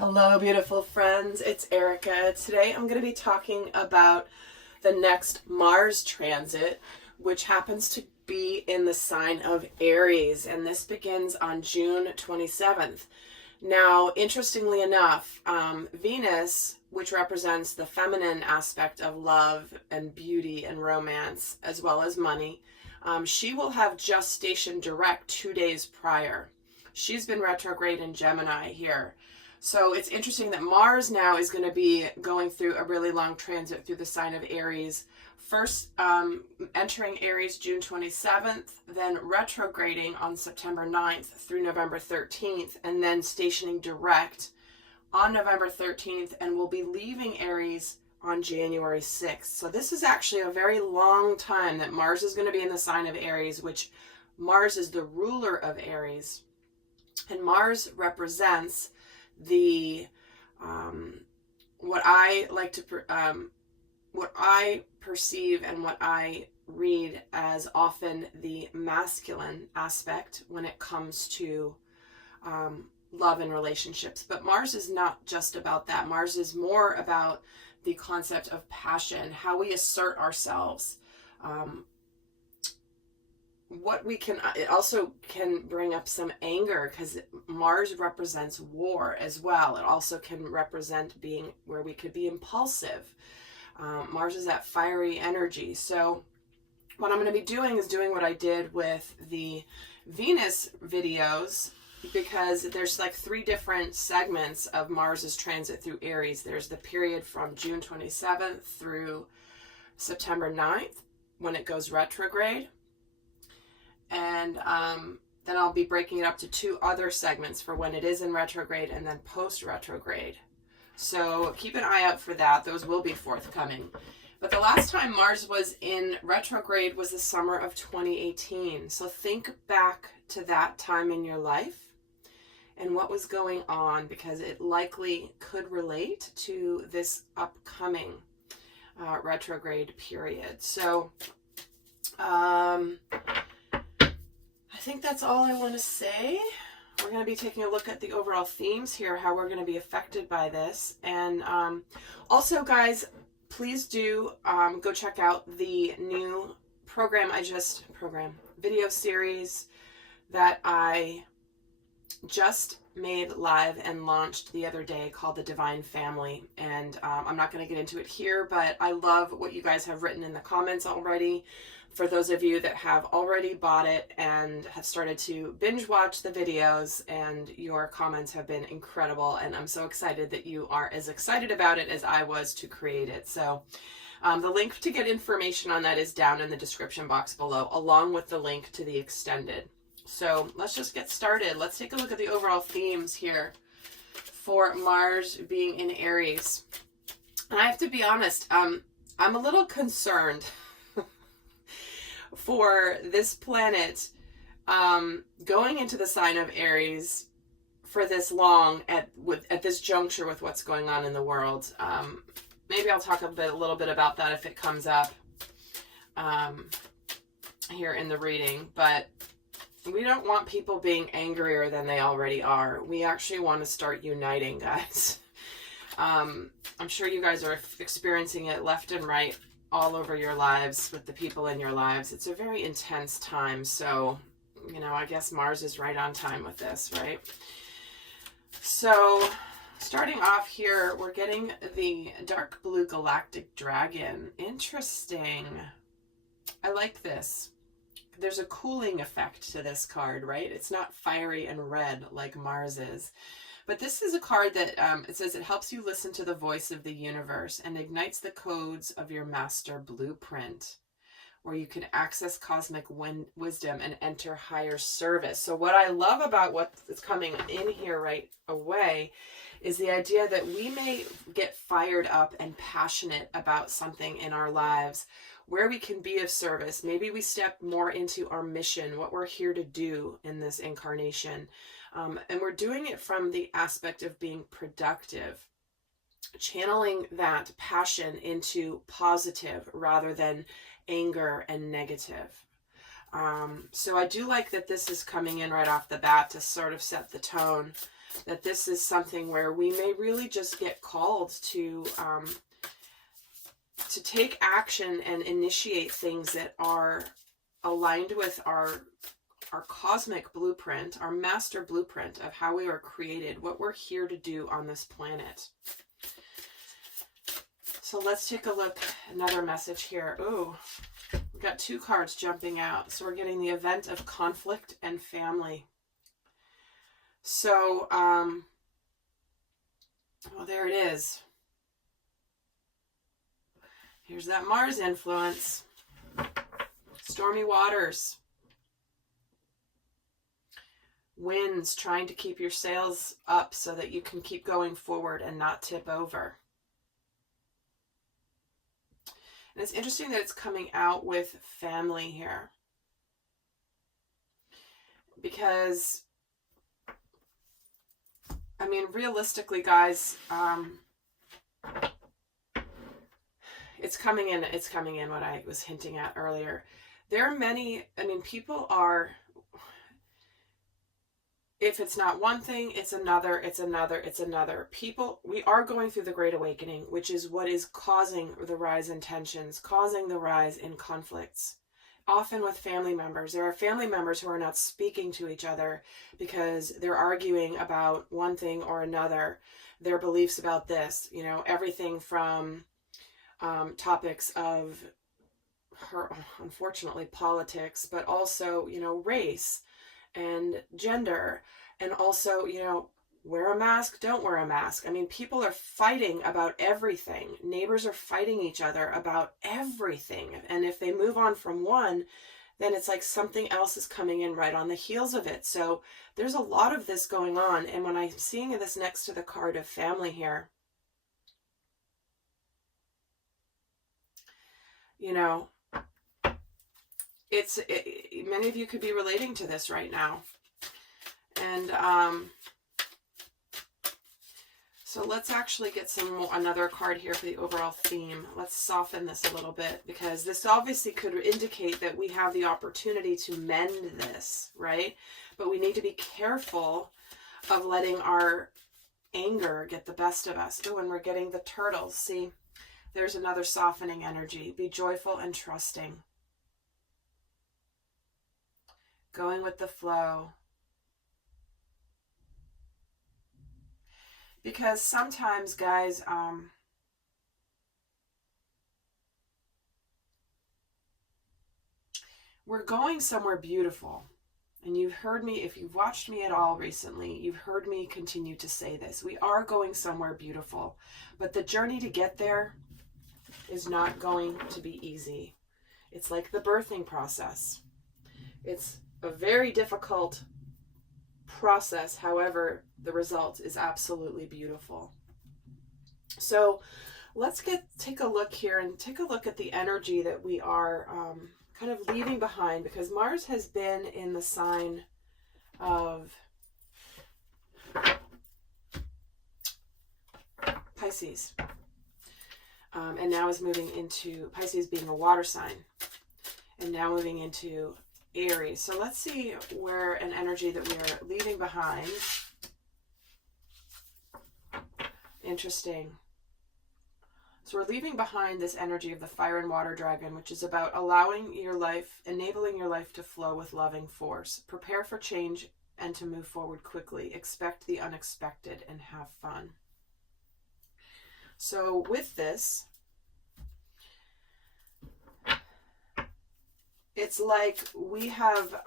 Hello, beautiful friends. It's Erika. Today I'm going to be talking about the next Mars transit, which happens to be in the sign of Aries, and this begins on June 27th. Now, interestingly enough, Venus, which represents the feminine aspect of love and beauty and romance, as well as money, she will have just stationed direct 2 days prior. She's been retrograde in Gemini here. So it's interesting that Mars now is going to be going through a really long transit through the sign of Aries. First entering Aries June 27th, then retrograding on September 9th through November 13th, and then stationing direct on November 13th, and will be leaving Aries on January 6th. So this is actually a very long time that Mars is going to be in the sign of Aries, which Mars is the ruler of Aries. And Mars represents the what I perceive and what I read as often the masculine aspect when it comes to love and relationships. But Mars is not just about that. Mars is more about the concept of passion, how we assert ourselves. It also can bring up some anger, because Mars represents war as well. It also can represent being where we could be impulsive. Mars is that fiery energy. So what I'm going to be doing is doing what I did with the Venus videos, because there's like 3 different segments of Mars's transit through Aries. There's the period from June 27th through September 9th when it goes retrograde. And then I'll be breaking it up to 2 other segments for when it is in retrograde and then post-retrograde. So keep an eye out for that. Those will be forthcoming. But the last time Mars was in retrograde was the summer of 2018. So think back to that time in your life and what was going on, because it likely could relate to this upcoming retrograde period. So I think that's all I want to say. We're going to be taking a look at the overall themes here, how we're going to be affected by this. And also, guys, please do go check out the new video series that I just made live and launched the other day, called The Divine Family. And I'm not going to get into it here, but I love what you guys have written in the comments already. For those of you that have already bought it and have started to binge watch the videos, and your comments have been incredible, and I'm so excited that you are as excited about it as I was to create it. So the link to get information on that is down in the description box below, along with the link to the extended. So let's just get started. Let's take a look at the overall themes here for Mars being in Aries. And I have to be honest, I'm a little concerned for this planet going into the sign of Aries for this long at this juncture with what's going on in the world. Maybe I'll talk a little bit about that if it comes up here in the reading. But we don't want people being angrier than they already are. We actually want to start uniting, guys. I'm sure you guys are experiencing it left and right all over your lives with the people in your lives. It's a very intense time. So, I guess Mars is right on time with this, right? So starting off here, we're getting the dark blue galactic dragon. Interesting. I like this. There's a cooling effect to this card, right? It's not fiery and red like Mars is. But this is a card that it says it helps you listen to the voice of the universe and ignites the codes of your master blueprint, where you can access cosmic wisdom and enter higher service. So what I love about what is coming in here right away is the idea that we may get fired up and passionate about something in our lives where we can be of service. Maybe we step more into our mission, what we're here to do in this incarnation. And we're doing it from the aspect of being productive, channeling that passion into positive rather than anger and negative. So I do like that this is coming in right off the bat to sort of set the tone. that this is something where we may really just get called to take action and initiate things that are aligned with our cosmic blueprint, our master blueprint of how we are created, what we're here to do on this planet. So let's take a look, another message here. Ooh, we got 2 cards jumping out. So we're getting the event of conflict and family. So, well, there it is. Here's that Mars influence. Stormy waters. Winds trying to keep your sails up so that you can keep going forward and not tip over. And it's interesting that it's coming out with family here. Because, I mean, realistically, guys, it's coming in what I was hinting at earlier. There are many, I mean, people are, if it's not one thing, it's another, it's another, it's another. People, we are going through the Great Awakening, which is what is causing the rise in tensions, causing the rise in conflicts. Often with family members. There are family members who are not speaking to each other because they're arguing about one thing or another, their beliefs about this, you know, everything from topics of, unfortunately, politics, but also, you know, race and gender, and also, you know, wear a mask, don't wear a mask. I mean, people are fighting about everything. Neighbors are fighting each other about everything. And if they move on from one, then it's like something else is coming in right on the heels of it. So there's a lot of this going on. And when I'm seeing this next to the card of family here, you know, many of you could be relating to this right now. And so let's actually get another card here for the overall theme. Let's soften this a little bit, because this obviously could indicate that we have the opportunity to mend this, right? But we need to be careful of letting our anger get the best of us. Oh, and we're getting the turtles. See, there's another softening energy. Be joyful and trusting. Going with the flow. Because sometimes, guys, we're going somewhere beautiful. And you've heard me, if you've watched me at all recently, you've heard me continue to say this. We are going somewhere beautiful. But the journey to get there is not going to be easy. It's like the birthing process. It's a very difficult process. However, the result is absolutely beautiful. So let's take a look here and take a look at the energy that we are kind of leaving behind, because Mars has been in the sign of Pisces, and now is moving into Pisces, being a water sign, and now moving into Aries. So let's see where an energy that we are leaving behind. Interesting. So we're leaving behind this energy of the fire and water dragon, which is about allowing your life, enabling your life to flow with loving force. Prepare for change and to move forward quickly. Expect the unexpected and have fun. So with this, it's like we have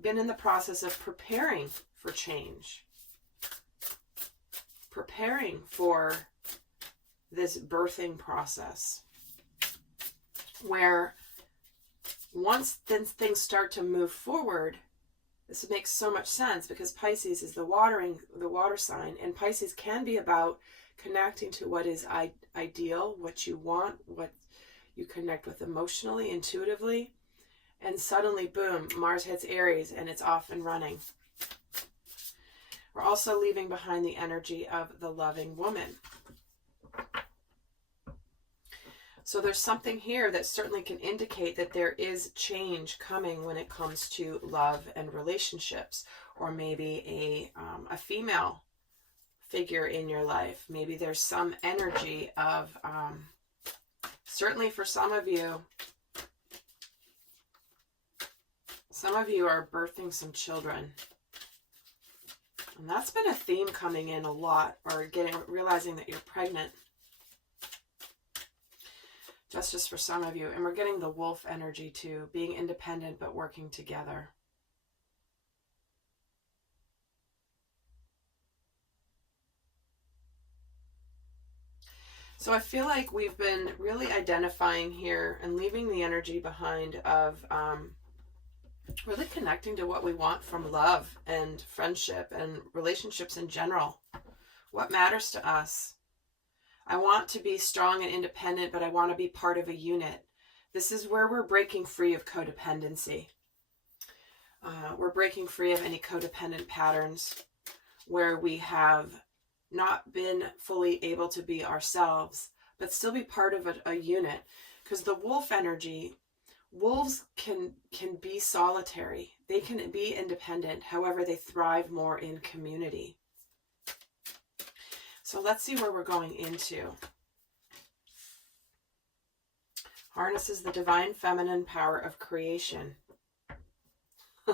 been in the process of preparing for change, preparing for this birthing process, where once then things start to move forward, this makes so much sense, because Pisces is the water sign, and Pisces can be about connecting to what is ideal, what you want, what you connect with emotionally, intuitively, and suddenly, boom, Mars hits Aries and it's off and running. We're also leaving behind the energy of the loving woman. So there's something here that certainly can indicate that there is change coming when it comes to love and relationships, or maybe a female figure in your life. Maybe there's some energy of, certainly for some of you are birthing some children. And that's been a theme coming in a lot, or realizing that you're pregnant. Just for some of you. And we're getting the wolf energy too, being independent but working together. So I feel like we've been really identifying here and leaving the energy behind of really connecting to what we want from love and friendship and relationships in general. What matters to us? I want to be strong and independent, but I want to be part of a unit. This is where we're breaking free of codependency. We're breaking free of any codependent patterns where we have not been fully able to be ourselves, but still be part of a unit. Because the wolf energy, wolves can be solitary. They can be independent. However, they thrive more in community. So let's see where we're going into. Harnesses the divine feminine power of creation.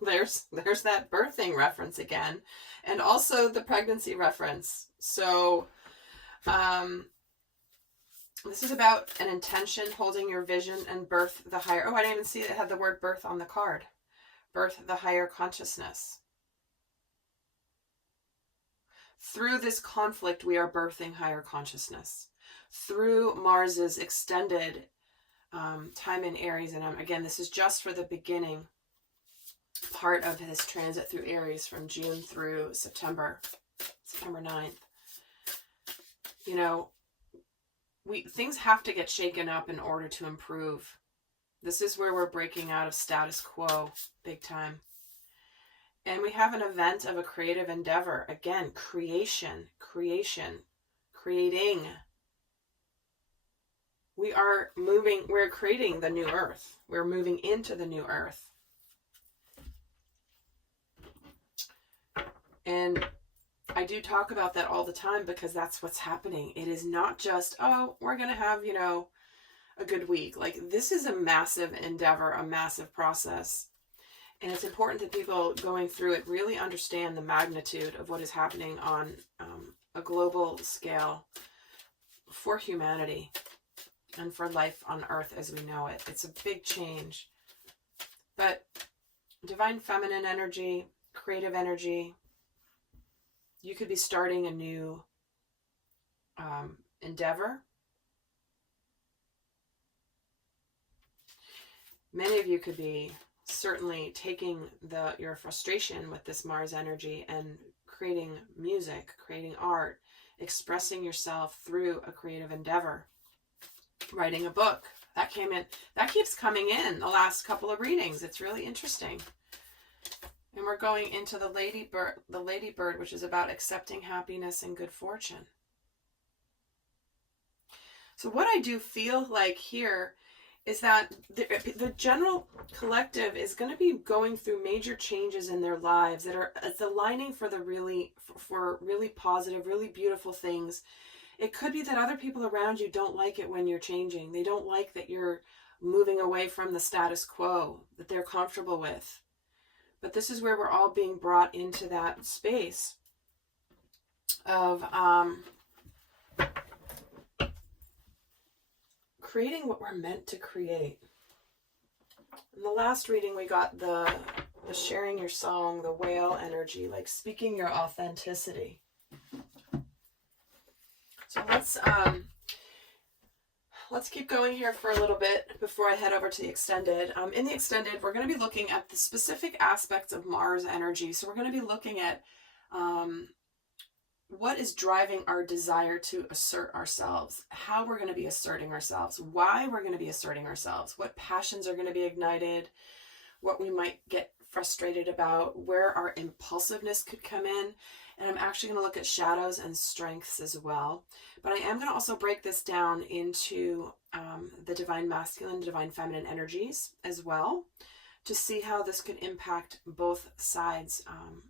There's that birthing reference again. And also the pregnancy reference. So this is about an intention, holding your vision, and birth the higher. Oh, I didn't even see it had the word birth on the card. Birth the higher consciousness. Through this conflict, we are birthing higher consciousness. Through Mars's extended time in Aries, and again, this is just for the beginning part of his transit through Aries from June through September 9th. You know, things have to get shaken up in order to improve. This is where we're breaking out of status quo big time. And we have an event of a creative endeavor. Again, creation, creating. We're creating the new earth. We're moving into the new earth. And I do talk about that all the time because that's what's happening. It is not just, oh, we're going to have, a good week. Like, this is a massive endeavor, a massive process. And it's important that people going through it really understand the magnitude of what is happening on a global scale for humanity and for life on Earth as we know it. It's a big change. But divine feminine energy, creative energy, you could be starting a new endeavor. Many of you could be certainly taking your frustration with this Mars energy and creating music, creating art, expressing yourself through a creative endeavor, writing a book. That keeps coming in the last couple of readings. It's really interesting. And we're going into the ladybird, which is about accepting happiness and good fortune. So what I do feel like here is that the general collective is going to be going through major changes in their lives it's aligning for really positive, really beautiful things. It could be that other people around you don't like it when you're changing. They don't like that you're moving away from the status quo that they're comfortable with. But this is where we're all being brought into that space of creating what we're meant to create. In the last reading, we got the sharing your song, the whale energy, like speaking your authenticity. So let's keep going here for a little bit before I head over to the extended. In the extended, we're going to be looking at the specific aspects of Mars energy. So we're going to be looking at what is driving our desire to assert ourselves, how we're going to be asserting ourselves, why we're going to be asserting ourselves, what passions are going to be ignited, what we might get frustrated about, where our impulsiveness could come in. And I'm actually going to look at shadows and strengths as well. But I am going to also break this down into the divine masculine, divine feminine energies as well, to see how this could impact both sides,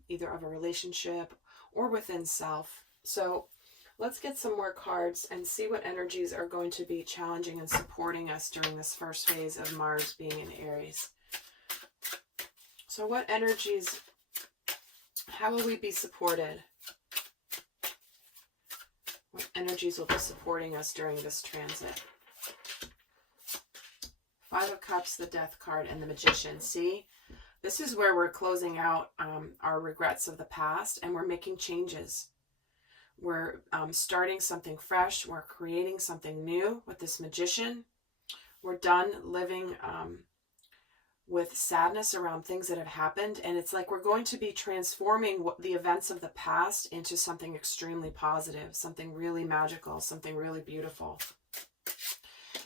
either of a relationship or within self. So let's get some more cards and see what energies are going to be challenging and supporting us during this first phase of Mars being in Aries. So what energies, how will we be supported? What energies will be supporting us during this transit? Five of Cups, the Death card, and the Magician. See, this is where we're closing out our regrets of the past, and we're making changes. We're starting something fresh. We're creating something new with this Magician. We're done living with sadness around things that have happened, and it's like we're going to be transforming the events of the past into something extremely positive, something really magical, something really beautiful.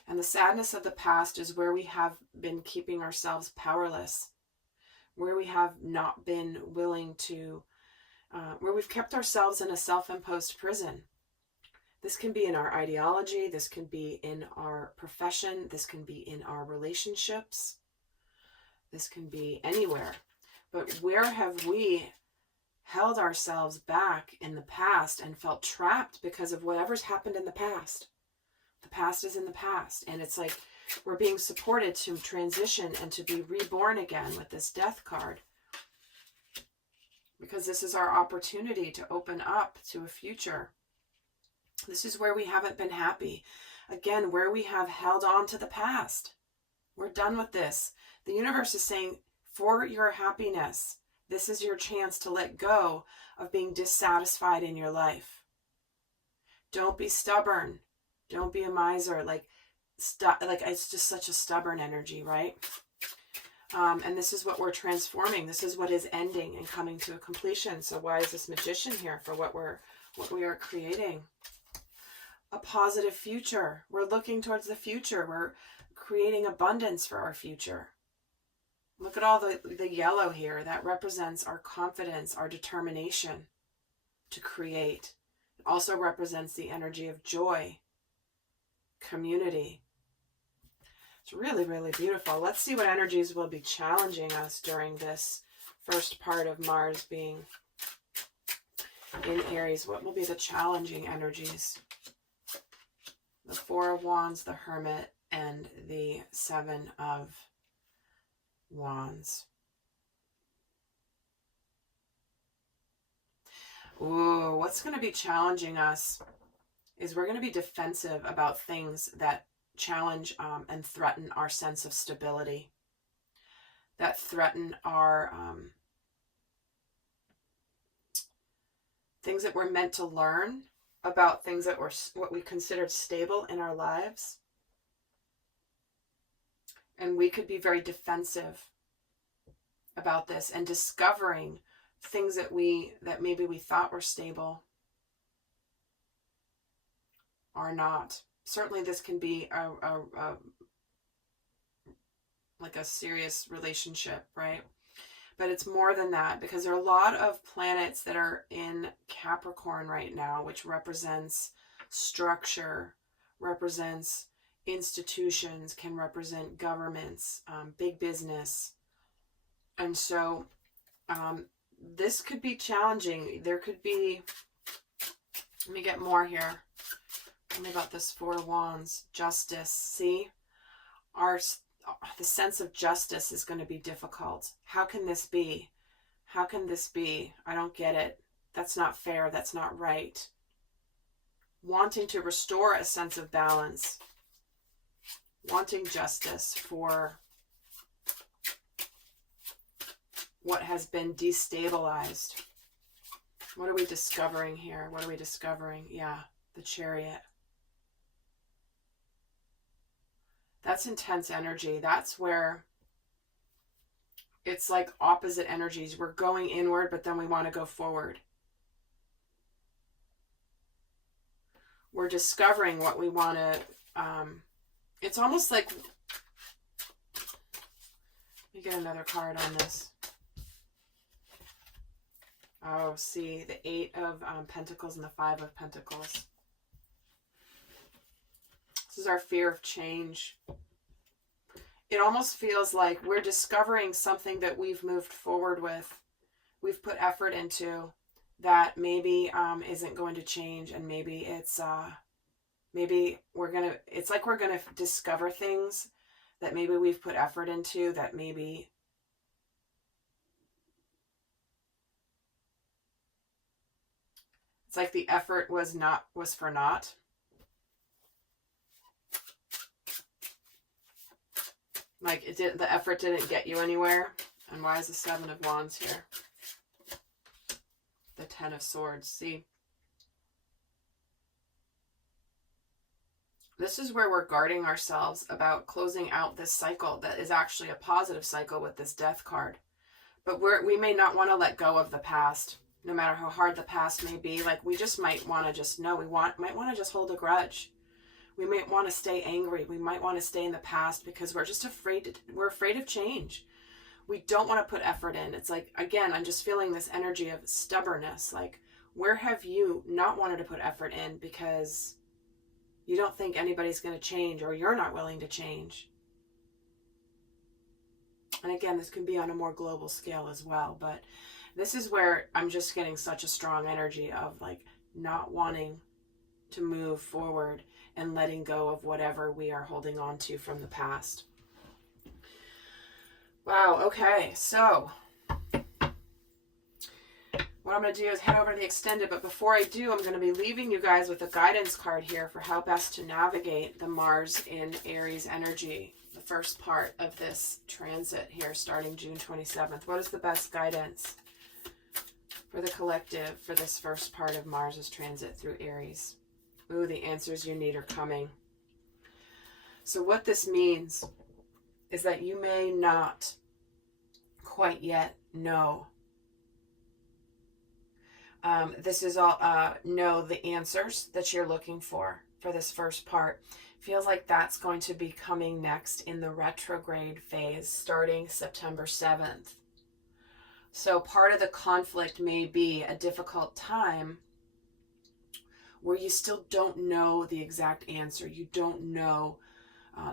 And the sadness of the past is where we have been keeping ourselves powerless, where we have not been willing to, where we've kept ourselves in a self-imposed prison. This can be in our ideology, this can be in our profession, this can be in our relationships, this can be anywhere. But where have we held ourselves back in the past and felt trapped because of whatever's happened in the past? The past is in the past, and it's like we're being supported to transition and to be reborn again with this Death card, because this is our opportunity to open up to a future. This is where we haven't been happy. Again, where we have held on to the past. We're done with this. The universe is saying, for your happiness, this is your chance to let go of being dissatisfied in your life. Don't be stubborn. Don't be a miser. Like it's just such a stubborn energy, right? And this is what we're transforming. This is what is ending and coming to a completion. So why is this Magician here? For what we are creating. A positive future. We're looking towards the future. We're creating abundance for our future. Look at all the yellow here. That represents our confidence, our determination to create. It also represents the energy of joy, community. It's really, really beautiful. Let's see what energies will be challenging us during this first part of Mars being in Aries. What will be the challenging energies? The Four of Wands, the Hermit, and the Seven of Wands. Ooh, what's going to be challenging us is we're going to be defensive about things that challenge and threaten our sense of stability, that threaten our things that we're meant to learn about, things that were what we considered stable in our lives. And we could be very defensive about this and discovering things that maybe we thought were stable are not. Certainly this can be like a serious relationship, right? But it's more than that, because there are a lot of planets that are in Capricorn right now, which represents structure, represents institutions, can represent governments, big business. And so this could be challenging. There could be, let me get more here. Tell me about this Four of Wands, justice. See, the sense of justice is going to be difficult. How can this be? How can this be? I don't get it. That's not fair. That's not right. Wanting to restore a sense of balance. Wanting justice for what has been destabilized. What are we discovering here? What are we discovering? Yeah, the Chariot. That's intense energy. That's where it's like opposite energies. We're going inward, but then we want to go forward. We're discovering what we want to, it's almost like, let me get another card on this. Oh, see, the 8 of Pentacles and the 5 of Pentacles. This is our fear of change. It almost feels like we're discovering something that we've moved forward with, we've put effort into, that maybe isn't going to change, and maybe it's it's like we're gonna discover things that maybe we've put effort into, that maybe it's like the effort was for naught. Like the effort didn't get you anywhere. And why is the 7 of Wands here? The 10 of Swords. See, this is where we're guarding ourselves about closing out this cycle that is actually a positive cycle with this Death card. But we may not want to let go of the past, no matter how hard the past may be. Like, we just might want to just know, might want to just hold a grudge. We might want to stay angry. We might want to stay in the past because we're just we're afraid of change. We don't want to put effort in. It's like, again, I'm just feeling this energy of stubbornness. Like, where have you not wanted to put effort in because you don't think anybody's going to change, or you're not willing to change? And again, this can be on a more global scale as well. But this is where I'm just getting such a strong energy of like not wanting to move forward and letting go of whatever we are holding on to from the past. Wow, okay, so what I'm going to do is head over to the extended, but before I do, I'm going to be leaving you guys with a guidance card here for how best to navigate the Mars in Aries energy, the first part of this transit here starting June 27th. What is the best guidance for the collective for this first part of Mars's transit through Aries? Ooh, the answers you need are coming. So what this means is that you may not quite yet know. This is all know the answers that you're looking for this first part. Feels like that's going to be coming next in the retrograde phase starting September 7th. So part of the conflict may be a difficult time where you still don't know the exact answer. You don't know,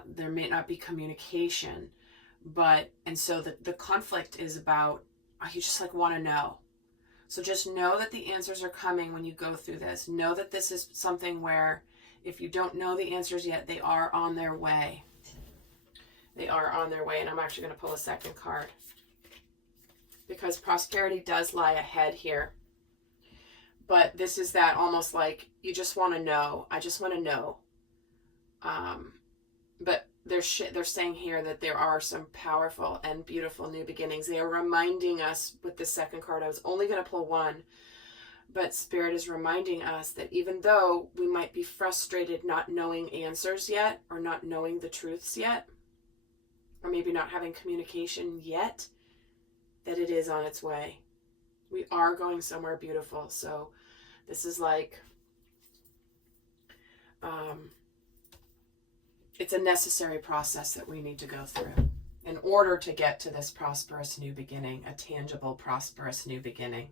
there may not be communication, and so the conflict is about, you just like want to know. So just know that the answers are coming when you go through this. Know that this is something where if you don't know the answers yet, they are on their way. They are on their way. And I'm actually going to pull a second card because prosperity does lie ahead here. But this is that almost like you just want to know. I just want to know. But they're saying here that there are some powerful and beautiful new beginnings. They are reminding us with the second card. I was only going to pull one. But Spirit is reminding us that even though we might be frustrated not knowing answers yet, or not knowing the truths yet, or maybe not having communication yet, that it is on its way. We are going somewhere beautiful. So this is like, it's a necessary process that we need to go through in order to get to this prosperous new beginning, a tangible, prosperous new beginning.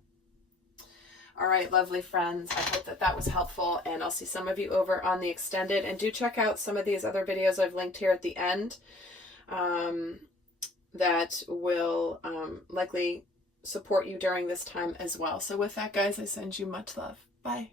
All right, lovely friends. I hope that was helpful, and I'll see some of you over on the extended. And do check out some of these other videos I've linked here at the end that will likely support you during this time as well. So with that, guys, I send you much love. Bye.